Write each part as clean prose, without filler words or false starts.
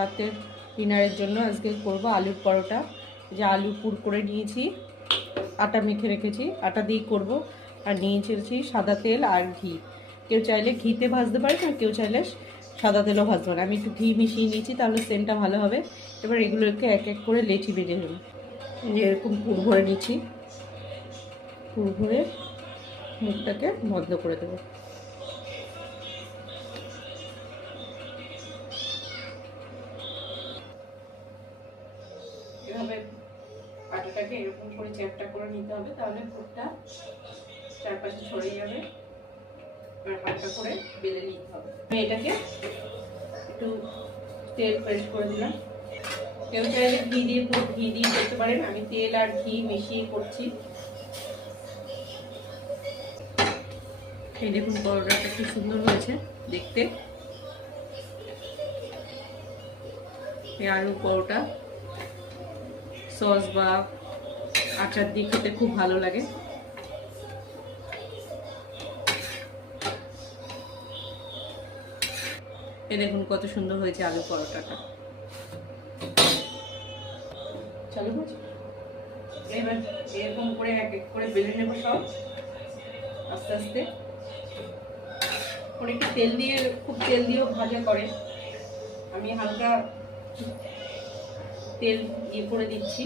রাতের ডিনারের জন্য আজকে করব আলুর পরোটা। যে আলু পুর করে নিয়েছি, আটা মেখে রেখেছি, আটা দিয়ে করব। আর নিয়েছি সাদা তেল আর ঘি। কেউ চাইলে ঘিতে ভাজতে পারে, আর কেউ চাইলে সাদা তেলও ভাজতে পারে। আমি একটু ঘি মিশিয়ে নিয়েছি, তাহলে সেন্টটা ভালো হবে। এবার এগুলোকে এক এক করে লেচি বেজে নেব। এরকম পুর ভরে নিচ্ছি, পুর ভরে মুখটাকে বন্ধ করে দেবো। এভাবে আটাটাকে এরকম করে চ্যাপটা করে নিতে হবে, তাহলে পুরটা চারপাশে ছড়িয়ে যাবে। আর হালকা করে বেলে নিতে হবে। আমি এটাকে একটু তেল পেস্ট করে দিলাম। কেউ চাইলে ঘি দিয়ে করতে পারেন, আমি তেল আর ঘি মিশিয়ে করছি। এই দেখুন পরোটাটা খুব সুন্দর হয়েছে দেখতে। এই আলু পরোটা সস বা আচার দিয়ে খেতে খুব ভালো লাগে। এই দেখুন কত সুন্দর হয়েছে আলু পরোটাটা। চলো এবার এরকম করে এক এক করে বেলে নেব সব আস্তে আস্তে। অনেকটা তেল দিয়ে, খুব তেল দিয়েও ভাজা করে। আমি হালকা তেল করে দিচ্ছি,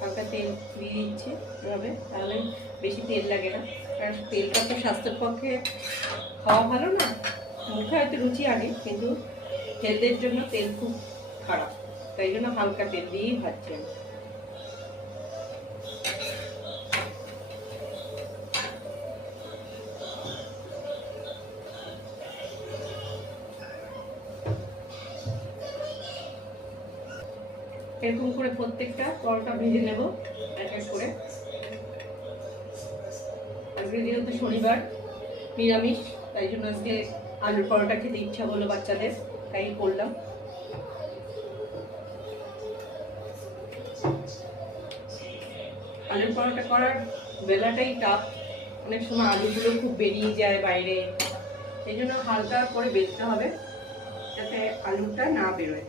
হালকা তেল দিয়ে দিচ্ছি এভাবে, তাহলে বেশি তেল লাগে না। কারণ তেলটা তো স্বাস্থ্যের পক্ষে খাওয়া ভালো না। মুখে হয়তো রুচি আনে, কিন্তু হেলথের জন্য তেল খুব খারাপ। তাই জন্য হালকা তেল দিয়েই ভাজছি আমি। এরকম করে প্রত্যেকটা পরোটা ভেজে নেব এক এক করে। আজকে যেহেতু শনিবার, নিরামিষ, তাই জন্য আজকে আলুর পরোটা খেতে ইচ্ছা হলো বাচ্চাদের, তাই করলাম। আলুর পরোটা করার বেলাটাই টাফ। অনেক সময় আলুগুলো খুব বেরিয়ে যায় বাইরে, সেই জন্য হালকা করে বেলতে হবে যাতে আলুটা না বেরোয়।